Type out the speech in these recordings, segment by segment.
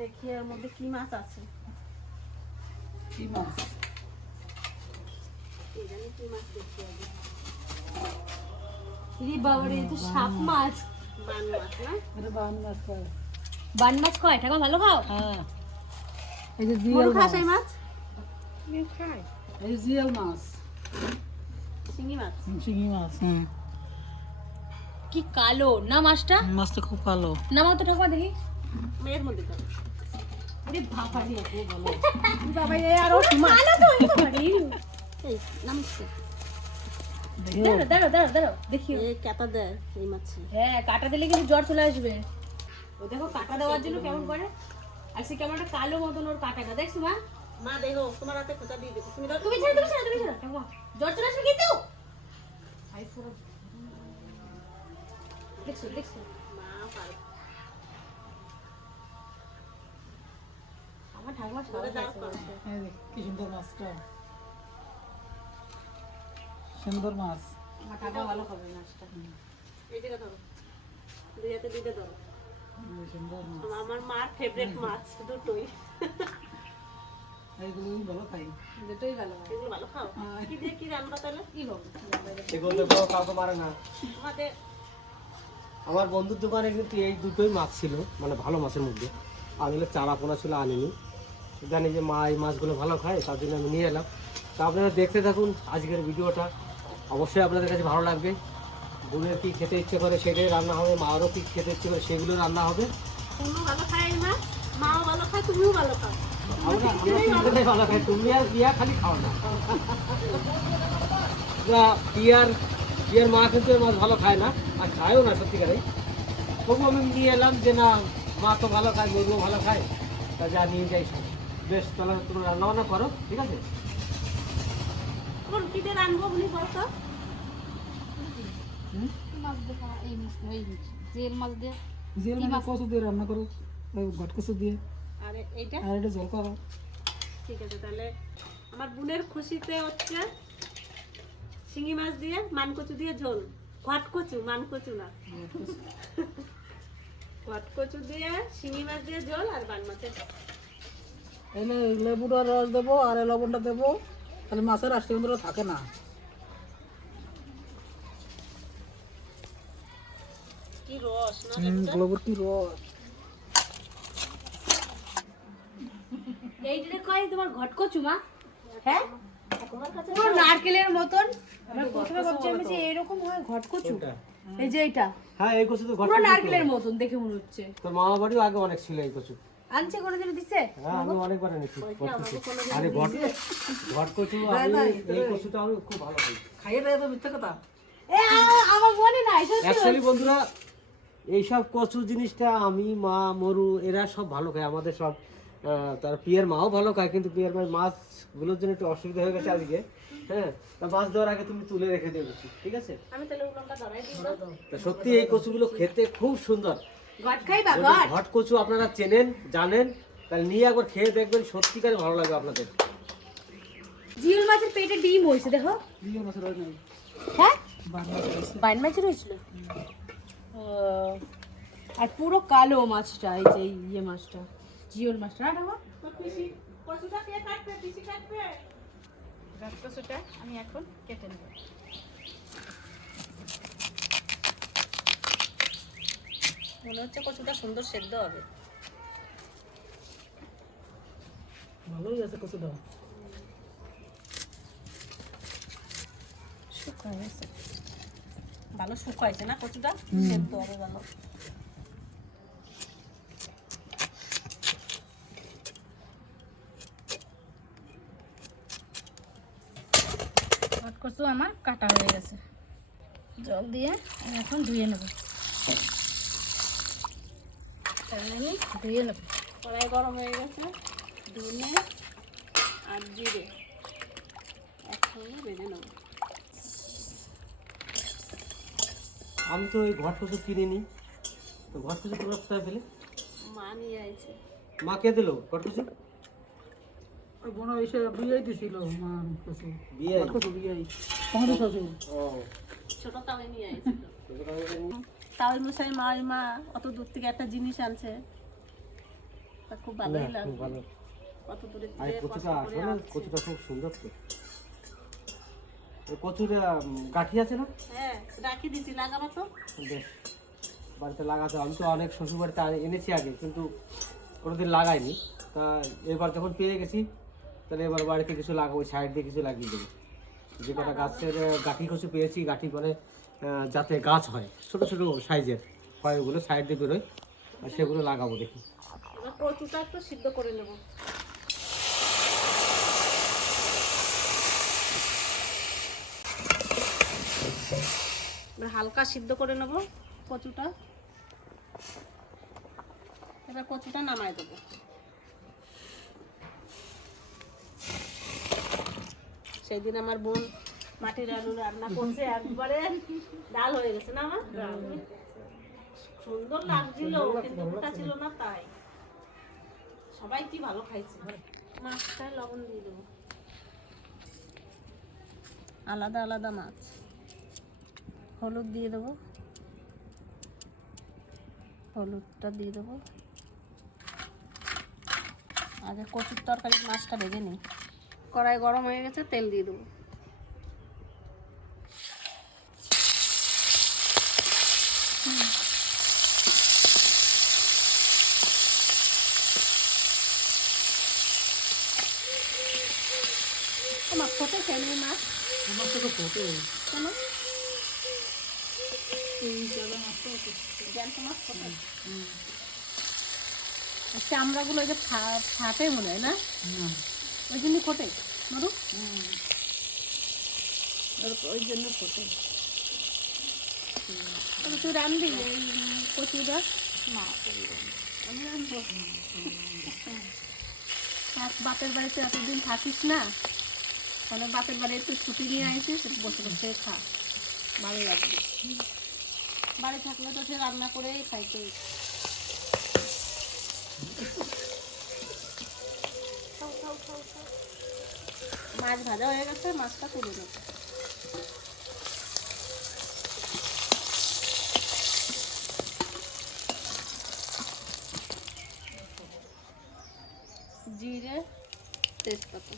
দেখি এর মধ্যে কি মাছ আছে। কি মাছ? এই জানি কি মাছ দেখি আগে। রি বাবারে তো সাপ মাছ, বান মাছ না? এটা বান মাছ কয়। বান মাছ কয় টাকা ভালো খাও? হ্যাঁ। এই যে মোর জিয়াল খাস মাছ। এই মাছ? আমি খাই। এই জিয়াল মাছ। শিঙি মাছ। শিঙি মাছ। হ্যাঁ। কি কালো না মাছটা? মাছটা খুব ভালো। নামাও তো ঠাকুমা দেখি। মেয়ের মধ্যে দাও। আরে বাবা রে, খুব ভালো। বাবা এই আরো মাছ। কালো তো এই বাবা রে। এই নামছে। দাঁড়াও দাঁড়াও দাঁড়াও দাঁড়াও দেখি। এই কাটা দেয় এই মাছ। হ্যাঁ, কাটা দিলে কিন্তু জ্বর চলে আসবে। ও দেখো কাটা দেওয়ার জন্য কেমন করে, আর সে কেমন একটা কালো মতন ওর কাটাটা, দেখছো মা? মা দেখো তোমার হাতে খোঁচা দিয়ে দেবো। তুমি দাও। তুমি ছেড়ে তুমি ছেড়ে তুমি ছেড়ে ঠাকুমা, জ্বর চলে আসবে কিন্তু। আই পুরো দেখছো দেখছো মা পারে। আমার ঠাকুমা ওটা দাও সাহস করো। আছে। এই দেখ, কি সুন্দর মাছটা। সুন্দর মাছ। আমার ঠাকুমা ভালো খাবে মাছটা। এই দিকে ধরো। দুই হাতে দুইটা ধরো। এই সুন্দর মাছ। আমার মার ফেভারিট মাছ দুটোই। এইগুলোই ভালো খাই। দুটোই ভালো হয়। এগুলো ভালো খাও। কি দিয়ে কি রান্না তাহলে? কি হবে? এগুলো তো কেউ কাউকে মারে না। আমাদের আমার বন্ধুর দোকানে কিন্তু এই দুটোই মাছ ছিল, মানে ভালো মাছের মধ্যে। আনলে চারা পোনা ছিল আনিনি, জানি যে মা এই মাছগুলো ভালো খায়, তার জন্য আমি নিয়ে এলাম। তা আপনারা দেখতে থাকুন আজকের ভিডিওটা, অবশ্যই আপনাদের কাছে ভালো লাগবে। বোনের কী খেতে ইচ্ছে করে সেটাই রান্না হবে, মারও কী খেতে ইচ্ছে করে সেগুলো রান্না হবে। কোনো ভালো খায় এই মাছ, মাও ভালো খায়, তুমিও ভালো খাও। আমরা তিনজনেই ভালো খাই, তুমি আর পিয়া খালি খাও না। পিয়ার মা কিন্তু এই মাছ ভালো খায় না, আর খায়ও না সত্যিকারেই। তবু আমি নিয়ে এলাম যে না, মা তো ভালো খায়, গরুও ভালো খায়, তা যা নিয়ে যাই সব। বেশ, তাহলে তোমরা রান্নাবান্না করো, ঠিক আছে? তোমার কি দিয়ে রান্নবো উনি বলতো? মাছ দেখা এই জেল মাছ দিয়ে জিয়াল মাছ কচু দিয়ে রান্না করো, ওই ঘট কচু দিয়ে, আর এইটা আর এটা জল করো। ঠিক আছে। তাহলে আমার বোনের খুশিতে হচ্ছে শিঙি মাছ দিয়ে মানকচু দিয়ে ঝোল। ঘটকচু, মানকচু না, ঘটকচু দিয়ে শিঙি মাছ দিয়ে ঝোল আর বান মাছের। এনে লেবুটার রস দেবো আর এই লবণটা দেবো, তাহলে মাছের আষ্টে বন্ধুরা থাকে না। কি রস না? লেবুর কি রস। এইটা কয় তোমার ঘটকচু মা? হ্যাঁ, তোমার কাছে পুরো নারকেলের মতন। আমরা প্রথমে ভাবছি আমি যে এরকম হয় ঘটকচু। কোনটা? এই যে এটা হ্যাঁ, এই কচু তো ঘট পুরো কচু তো। নারকেলের মতন দেখে মনে হচ্ছে। তোর মামা বাড়িও আগে অনেক ছিল এই কচু। আনছে কোনোদিন দিছে? হ্যাঁ, আমি অনেকবার এনেছি ঘটকচু। আরে ঘটকচু আমি এই কচুটা আমি খুব ভালো খাই। খাইয়ে দেয় তো মিথ্যে কথা। এ আমার মনে নাই সত্যি। অ্যাকচুয়ালি বন্ধুরা, এইসব কচু জিনিসটা আমি, মা, মরু এরা সব ভালো খায়, আমাদের সব। তার পিয়ার মাও ভালো খায়, কিন্তু পিয়ার মায়ের মাছগুলোর জন্য একটু অসুবিধা হয়ে গেছে আজকে। হ্যাঁ, তা মাছ দেওয়ার আগে তুমি তুলে রেখে দেবে, ঠিক আছে? আমি তাহলে উনুনটা ধরাই দিব। তা সত্যি এই কচুগুলো খেতে খুব সুন্দর। ঘট খাইবা যদি ঘট? ঘট কচু আপনারা চেনেন, জানেন, তাহলে নিয়ে একবার খেয়ে দেখবেন, সত্যিকারে ভালো লাগবে আপনাদের। জিওল মাছের পেটে ডিম হইছে দেখো। জিয়াল মাছের রস নাই, হ্যাঁ, বান মাছ রয়েছে। বাইন মাছের হয়েছিল। আর পুরো কালো মাছটা, এই যে ইয়ে মাছটা, জিওল মাছটা। না ঠাকুমা? পিসি কচুটা কে কাটবে? পিসি কাটবে? ঘটকচুটা আমি এখন কেটে নেব। মনে হচ্ছে কচুটা সুন্দর সেদ্ধ হবে। ভালোই আছে কচুটা। শুকাইছে, ভালো শুকাইছে না কচুটা? সেদ্ধ হবে ভালো। ঘটকচু আমার কাটা হয়ে গেছে, জল দিয়ে আমি এখন ধুয়ে নেব। তাহলে আমি ধুয়ে নেব। কড়াই গরম হয়ে গেছে, ধনে আর জিরে একসঙ্গে বেজে নেব। আমি তো ওই ঘট কচু কিনিনি, তো ঘট কচু তোমরা কোথায় পেলে? মা নিয়ে আইছে। মা কে দিল ঘট কচু? ওই বোন এসে বিয়েই দিছিল মা কচু। বিয়ে? ঘট কচু বিয়েই। তোমাদের শ্বশুর। ও, ছোট তাওয়াই নিয়ে আইছে। তাওয়াই মশাই মা অত দূর থেকে একটা জিনিস আনছে, তা খুব ভালোই খুব লাগবে। ভালো। কত দূরে আর থেকে কচুটা কষ্ট করে আসলে আনছে। কচুটা খুব সুন্দর তো। এই কচুর গাঠি আছে না? হ্যাঁ, রাখি দিছি, লাগাবো তো। বেশ, বাড়িতে লাগাতে আমি তো অনেক শ্বশুর বাড়িতে এনেছি আগে, কিন্তু কোনোদিন লাগাইনি। তা এবার যখন পেয়ে গেছি, তাহলে এবার বাড়িতে কিছু লাগাবো, সাইড দিয়ে কিছু লাগিয়ে দেবো। যে কটা গাছের গাঠি কচু পেয়েছি, গাঠি মানে যাতে গাছ হয়, ছোটো ছোটো সাইজের হয়, ওগুলো সাইড দিয়ে বেরোয়, আর সেগুলো লাগাবো দেখি। এবার কচুটা একটু সিদ্ধ করে নেব। এবার হালকা সিদ্ধ করে নেব কচুটা। এবার কচুটা নামায় দেবো। সেই দিন আমার বোন মাটির আলু রান্না করছে, একবারে ডাল হয়ে গেছে না আমার। সুন্দর লাগছিল, কিন্তু ওটা ছিল না, তাই সবাই কি ভালো খাইছে। মাছটায় লবণ দিয়ে দেবো, আলাদা আলাদা মাছ। হলুদ দিয়ে দেবো, হলুদটা দিয়ে দেবো। আগে কচুর তরকারি মাছটা ভেজে নিই। কড়াই গরম হয়ে গেছে, তেল দিয়ে দেবো। মাছ ফোটে কেন মাছ? আমার তো ফোটে কেন? এই জায়গা মাছটা জ্যান্ত মাছ ফোটে। চামড়াগুলো ওই যে ফাটে মনে হয় না, ওই জন্য ফোটে মরু, ওই জন্য ফোটে। তুই রান্ধবি এই কচুটা? আমি রান্ধবো। বাপের বাড়িতে এতদিন থাকিস না, তাহলে বাপের বাড়ি একটু ছুটি নিয়ে আসিস, বসে বসে খা, ভালো লাগবে। বাড়ি থাকলে তো সে রান্না করেই খাইতে। মাছ ভাজা হয়ে গেছে, মাছটা তুলে নেব। জিরে, তেজপাতা,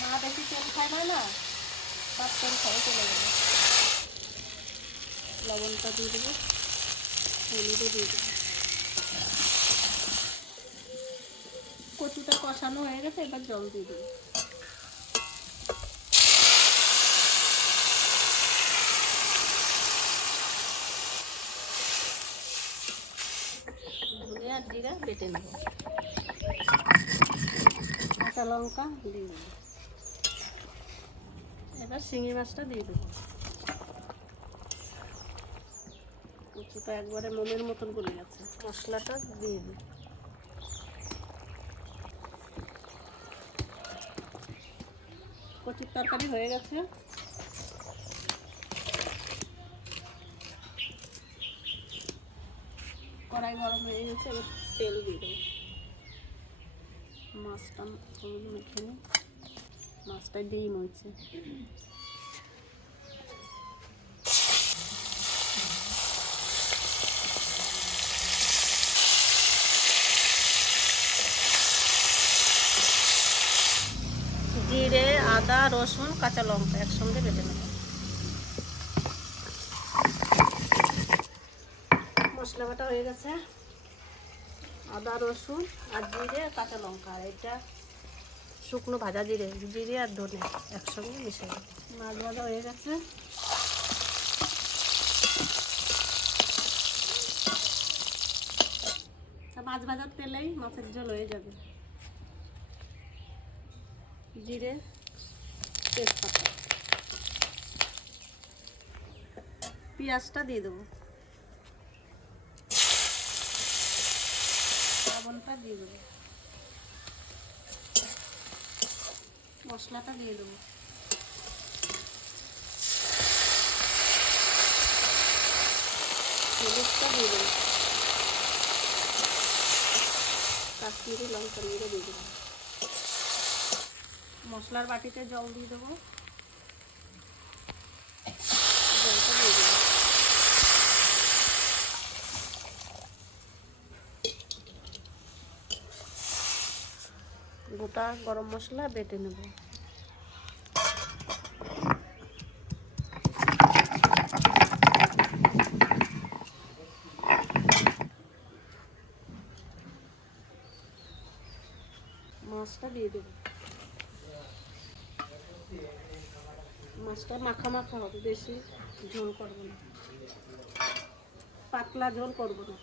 মা বেশি তেল খায় না, সব তেল খাই চলে যাবে। লবণটা দিয়ে দেবো, হলুদও দিয়ে দেবো। কচুটা কষানো হয়ে গেছে, এবার জল দিয়ে দেবো। ধনে আর জিরা বেটে নেব, কাঁচা লঙ্কা দিয়ে দেবো। এবার শিঙি মাছটা দিয়ে দেবো। কচুটা একবারে মোমের মতন গলে গেছে, মশলাটা দিয়ে দিই। কচুর তরকারি হয়ে গেছে। কড়াই গরম হয়ে গেছে, এবার তেল দিয়ে দেবো। মাছটা হলুদ মেখে নিই, মাছটা ডিম হয়েছে। জিরে, আদা, রসুন, কাঁচা লঙ্কা একসঙ্গে বেটে নেব। মশলা বাটা হয়ে গেছে, আদা, রসুন আর জিরে, কাঁচা লঙ্কা, আর এটা শুকনো ভাজা জিরে, জিরে আর ধনে একসঙ্গে মিশে দেবো। মাছ ভাজা হয়ে গেছে, মাছ ভাজার তেলেই মাছের ঝোল হয়ে যাবে। জিরে, তেজপাতা, পেঁয়াজটা দিয়ে দেবো, লবণটা দিয়ে দেবো, মশলাটা দিয়ে দেবো, হলুদটা দিয়ে দেবো, কাশ্মীরি লঙ্কা নিয়ে দিয়ে দেবো। মশলার বাটিতে জল দিয়ে দেবো, জলটা গোটা গরম মশলা বেটে নেব। মাছটা দিয়ে দেব। মাছটা মাখা মাখা হবে, বেশি ঝোল করবো না, পাতলা ঝোল করবো না।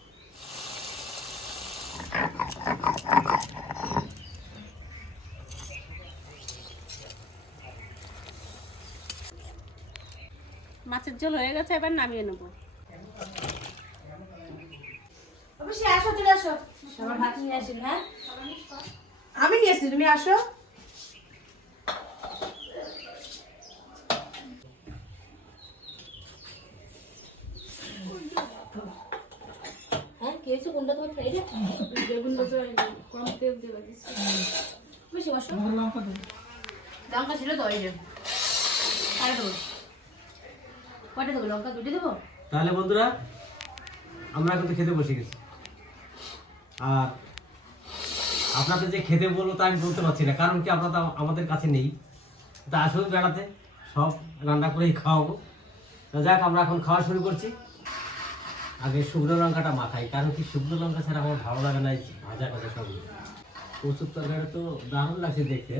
মাছের ঝোল হয়ে গেছে, এবার নামিয়ে নেব। অবশ্যই আসো, চলে আসো। সবার ভাত নিয়ে আসেন। হ্যাঁ, আমি নিয়ে এসেছি, তুমি আসো। হ্যাঁ, খেয়েছো কোনটা তোমার ফেভারিট? বেগুনটা তো কম তেল দিয়ে দিচ্ছি। বেশি বসো। আমার লঙ্কা দেবো। লঙ্কা ছিল তো, এই যে আরে দেবো। কয়টা দেবো লঙ্কা? দুটো দেবো। তাহলে বন্ধুরা আমরা কিন্তু খেতে বসে গেছি, আর আপনাদের যে খেতে বলবো তা আমি বলতে পারছি না, কারণ কি আপনারা তো আমাদের কাছে নেই। তা আসুন বেড়াতে, সব রান্না করেই খাওয়াবো। তো যাক, আমরা এখন খাওয়া শুরু করছি। আগে শুকনো লঙ্কাটা মাখাই, কারণ কি শুকনো লঙ্কা ছাড়া আমার ভালো লাগে না এই ভাজা ভাজা সবগুলো। কচুর তরকারি তো দারুণ লাগছে দেখতে,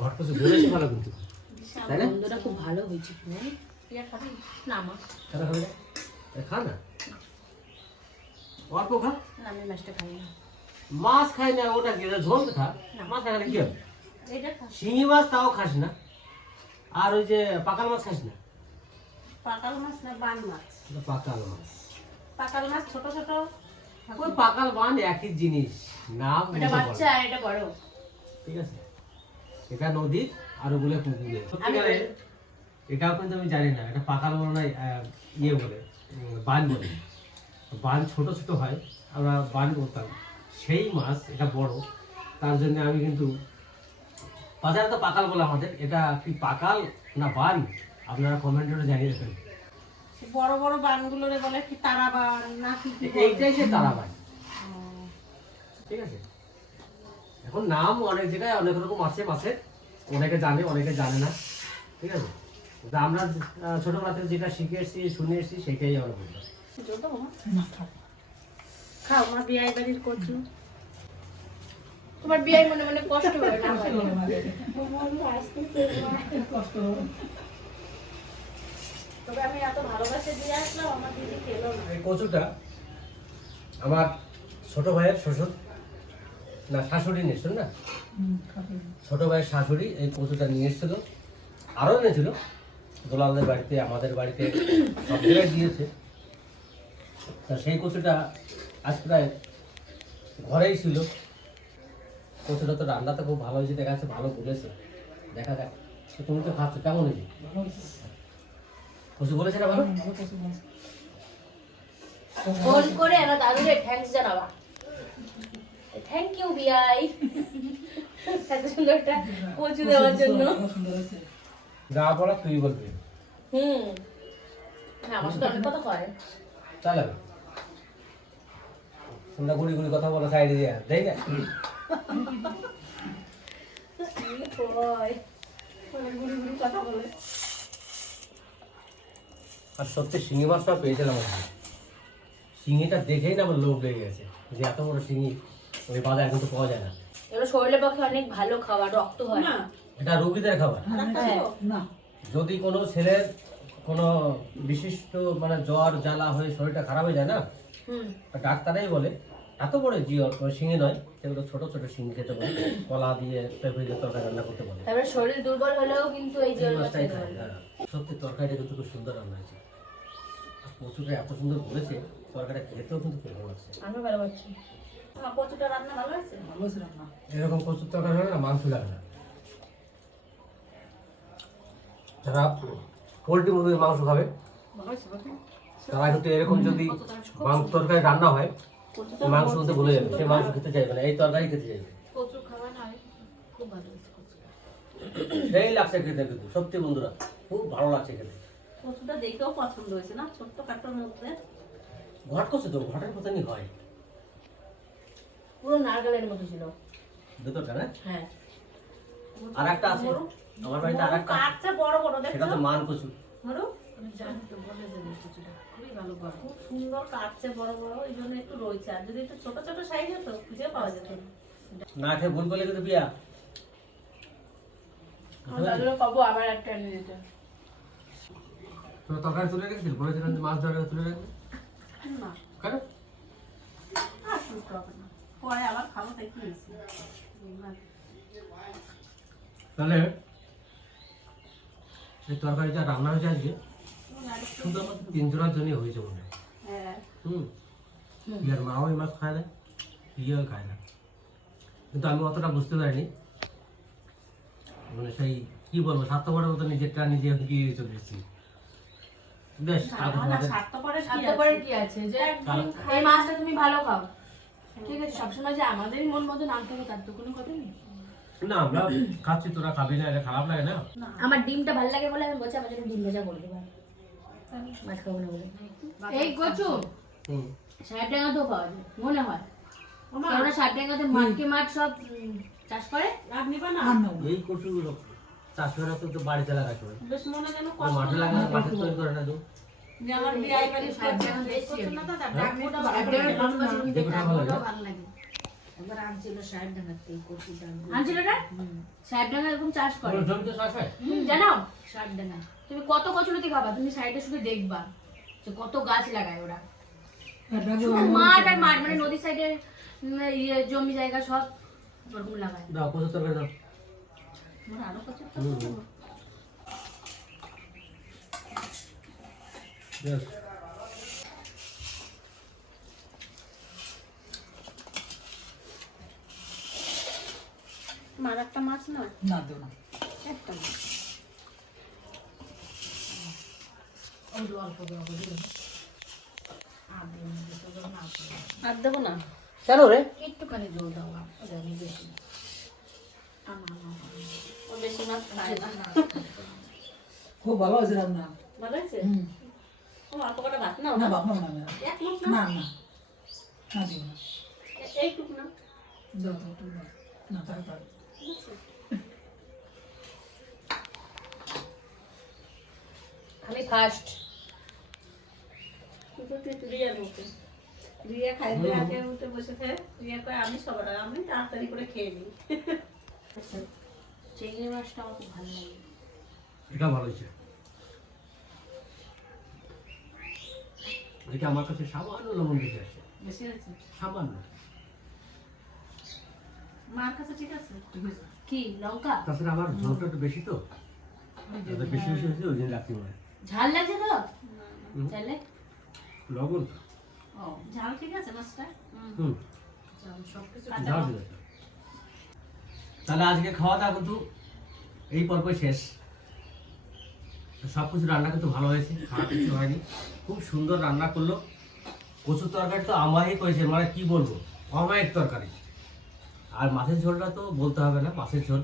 ঘট কচু বলেছি ভালো কিন্তু, তাই না? বন্ধুরা খুব ভালো হয়েছে। পিয়া খাবি না? মা খানা খাবে না? খা না, অল্প খা। না, আমি মাছটা খাই না। মাছ খাই না, ওটা কি ঝোল খা। মাছ খাই না কি হবে? এইটা খা। শিঙি মাছ তাও খাস না, আর ওই যে পাকাল মাছ খাস না। পাকাল মাছ না বান মাছ? ওটা পাকাল মাছ। পাকাল মাছ ছোট ছোট। ওই পাকাল বান একই জিনিস, নাম এটা বলতে বাচ্চা পারো। আর এটা বড়। ঠিক আছে, এটা নদীর আর ওগুলো পুকুরে। সত্যিকারে এটাও কিন্তু আমি জানি না এটা পাকাল বলে না, ইয়ে বলে বান বলে। বান ছোট ছোট হয়, আমরা বান বলতাম। সেই মাছ এটা বড়, তার জন্য আমি কিন্তু বাজারে তো পাকাল বলে আমাদের। এটা কি পাকাল না বান, আপনারা কমেন্টে জানিয়ে দেবেন। বড় বড় বানগুলোরে বলে কি তারা বান না কি কি বলে? এইটাই সে তারা বান। ঠিক আছে, এখন নাম অনেক জায়গায় অনেক রকম আছে মাছের, অনেকে জানে অনেকে জানে না। ঠিক আছে, তা আমরা ছোটবেলা থেকে যেটা শিখে এসেছি শুনে এসেছি সেটাই আমরা বললাম। জল দেবো মা? খাও মা, বিয়ে বাড়ির কচু। তোমার বিয়ে মনে মনে কষ্ট হবে না? কষ্ট হবে। তবে আমি এত ভালোবাসে দিয়ে আসলাম, আমার দিদি খেলো না। এই কচুটা আমার ছোট ভাইয়ের শ্বশুর না শাশুড়ি নিয়েছিল না, খাবে। ছোট ভাইয়ের শাশুড়ি এই কচুটা নিয়ে এসেছিল, আরও এনেছিল। দোলালদের বাড়িতে, আমাদের বাড়িতে, সব জায়গায় দিয়েছে। তা সেই কচুটা আজ প্রায় ঘরেই ছিল। কচুটা তো রান্নাটা খুব ভালো হয়েছে, দেখা যাচ্ছে ভালো বলেছে, দেখা যাক। তো তুমি তো খাচ্ছ, কেমন হয়েছে? ভালো হয়েছে। কচু বলেছে না ভালো? ভালো কচু মাছ। ফোন করে আমার দাদুরে থ্যাঙ্কস জানাবা। থ্যাংক ইউ বিয়াই, এত সুন্দর একটা কচু দেওয়ার জন্য। ভালো সুন্দর হয়েছে। যা বলা তুই বলবি। হুম, হ্যাঁ, আমার সাথে অনেক কথা কয়। তাহলে তোমরা গুড়ি গুড়ি কথা বলো সাইডে দিয়ে, দেখ না? কি কয়? অনেক গুড়ি গুড়ি কথা বলে। আর সত্যি শিঙি মাছটা পেয়েছিলাম ওখানে। শিঙিটা দেখেই না আমার লোভ লেগে গেছে, যে এত বড় শিঙি ওই বাজারে কিন্তু পাওয়া যায় না। এগুলো শরীরের পক্ষে অনেক ভালো খাবার, রক্ত হয়। না এটা রোগীদের খাবার। হ্যাঁ। না, যদি কোনো ছেলের কোনো বিশিষ্ট মানে জ্বর জ্বালা হয়ে শরীরটা খারাপ হয়ে যায় না, হুম, ডাক্তারাই বলে এত বড় শিঙি নয়, সেগুলো ছোট ছোট শিঙি খেতে বলে, কলা দিয়ে পেঁপে দিয়ে তরকারি রান্না করতে বলে। তারপরে শরীর দুর্বল হলেও কিন্তু এই এই জিওল মাছ মাছটাই খেতে খায়। পারে। হ্যাঁ, সত্যি তরকারিটা কিন্তু খুব সুন্দর রান্না হয়েছে। আর কচুটা এত সুন্দর করেছে, তরকারিটা খেতেও কিন্তু খুব ভালো লাগছে। আমি ভালো পাচ্ছি। আমার কচুটা রান্না ভালো হয়েছে? ভালো হয়েছে রান্না। এরকম কচুর তরকারি হলে না মাংস লাগে না। যারা পোলট্রি মুরগির মাংস খাবে ভালো হয়েছে বাবা? তারা কিন্তু এরকম যদি মাংস তরকারি রান্না হয়, কচুটা মাংস মধ্যে ভুলে যাবে, সে মাংস খেতে চাইবে না, এই তরকারি খেতে চাইবে। কচু খাওয়া না, খুব ভালো হয়েছে কচু। সেই লাগছে খেতে, কিন্তু সত্যি বন্ধুরা খুব ভালো লাগছে খেতে। কচুটা দেখেও পছন্দ হয়েছে না, ছোট্ট কাটোর মধ্যে। ঘট কচু তো ঘটের মতনই হয়। পুরো নারকেলের মতো ছিল। দুটোটা না? হ্যাঁ আর একটা আছে আমার বাড়িতে, আর একটা কাটছে বড় বড় সেটা দেখছো তো মান কচু। ধরো আমি জানি তো, বলে দেবে কিছুটা, খুবই ভালো করে। খুব সুন্দর কাটছে বড় বড়, এই জন্য একটু রয়েছে। আর যদি একটু ছোট ছোট সাইজ হতো খুঁজে পাওয়া যেত না। না খেয়ে ভুল করলে কিন্তু বিয়া। আমার দাদুরা পাবো আবার একটা এনে দিতে। তোর তরকারি তুলে রেখেছিল, বলেছিলাম যে মাছ ধরে তুলে রাখবে। না কেন? আর শুনতে হবে না, পরে আবার খাবো, তাই কি হয়েছে। তাহলে এই তরকারিটা রান্না হয়েছে আজকে শুধু আমার 3 জনের জন্যই হয়েছে মনে হয়। হ্যাঁ বিয়ার মাও এই মাছ খায় না, বিয়েও খায় না, কিন্তু আমি অতটা বুঝতে পারিনি। মানে সেই কি বলবো, স্বার্থপরের মতো নিজেরটা নিজে গিয়ে চলে এসেছি। বেশ কালকে তোমাদের স্বার্থপরের কি আছে যে এই মাছটা তুমি ভালো খাও, ঠিক আছে, সবসময় যে আমাদেরই মন মতো আনতে হবে তার তো কোনো কথা নেই। না আমরা খাচ্ছি, তোরা খাবি না, এটা খারাপ লাগে না? আমার ডিমটা ভালো লাগে বলে আমি বলছি আমার জন্য ডিম ভাজা করে দেবো, মাছ খাবো না বলে। এই কচু হুম। সাহেবডাঙ্গাতেও পাওয়া যায় মনে হয়, কেননা সাহেবডাঙ্গাতে মাঠকে মাঠ সব চাষ করে। আর নিবা না, আর নেবো না। এই কচুগুলো চাষ করে তো বাড়িতে লাগাতে হয়, বেশ মনে যেন ও কষ্ট মাঠে লাগানো, মাঠে তৈরি করে না তো। যে আমার বিয়ে বাড়ি সাহেবডাঙ্গা করছে দেখছি না দাদা, হ্যাঁ? ডাকবোটা সাহেবডাঙ্গার কচু গাছ কিন্তু দেখো না, ভালো লাগে। ভালো লাগে। একবার আনছিল সাহেবডাঙ্গাতে কচু ডাল, আনছিল না সাহেবডাঙ্গা এরকম চাষ করে। ওর জমিতে চাষ হয়? জানো সাহেবডাঙ্গা তুমি কত কচুলতি খাবা, তুমি সাইডে শুধু দেখবা যে কত গাছ লাগায় ওরা, এটা শুধু মাঠ আর মাঠ, মানে নদীর সাইডে জমি জায়গা সব ওরকম লাগায়। দাও কচু তরকারি দাও। আমার আরো কত হুম। বেশ। মার একটা মাছ না, না দেবো না। একটা মাছ আর দেবো না, কেন রে? একটুখানি জল দাও, আমি বেশি ও বেশি মাছ খায় না। খুব ভালো হয়েছে রান্না। ভালো হয়েছে? হুম। ও অল্প কটা ভাত নাও না না, বাপ না না না এক মুঠ না না, না না দিও না। এইটুকু না, দাও দাও তুমি দাও। না থাক থাক। ঠিক আছে? আমি ফার্স্ট। কিন্তু তুই রিয়ার মুখে, রিয়া খাইতে আগে উঠে বসে খায়, রিয়া কয় আমি সবার আগে, আমি তাড়াতাড়ি করে খেয়ে নিই। চিংড়ি মাছটা আমার খুব ভালো লাগে। এটা ভালো হয়েছে। এটা আমার কাছে সামান্য লবণ বেশি আছে, বেশি হয়েছে, সামান্য। মার কাছে ঠিক আছে। কি লঙ্কা তাছাড়া আমার ঝোলটা একটু বেশি তো, যাতে বেশি বেশি হয়েছে ওই জন্য রাখতে পারে। ঝাল লাগছে তো তাহলে লবণ ও ঝাল ঠিক আছে মাছটা, হুম সবকিছু ঝাল ঠিক আছে। তাহলে আজকে খাওয়া দাওয়া কিন্তু এই পর্ব শেষ। সব কিছু রান্না কিন্তু ভালো হয়েছে, খারাপ কিছু হয়নি। খুব সুন্দর রান্না করলো। কচুর তরকারি তো আমারই করেছে, মানে কি বলবো, অমায়িক তরকারি। আর মাছের ঝোলটা তো বলতে হবে না, মাছের ঝোল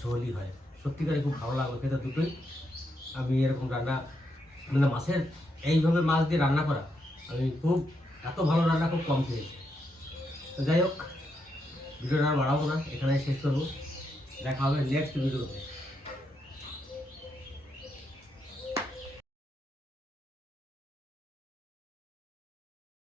ঝোলই হয়। সত্যিকারে খুব ভালো লাগলো খেতে দুটোই। আমি এরকম রান্না, মানে মাছের এইভাবে মাছ দিয়ে রান্না করা, আমি খুব এত ভালো রান্না খুব কম খেয়েছি। তো যাই হোক, ভিডিওটা আর বাড়াবো না, এখানেই শেষ করবো। দেখা হবে নেক্সট ভিডিওতে।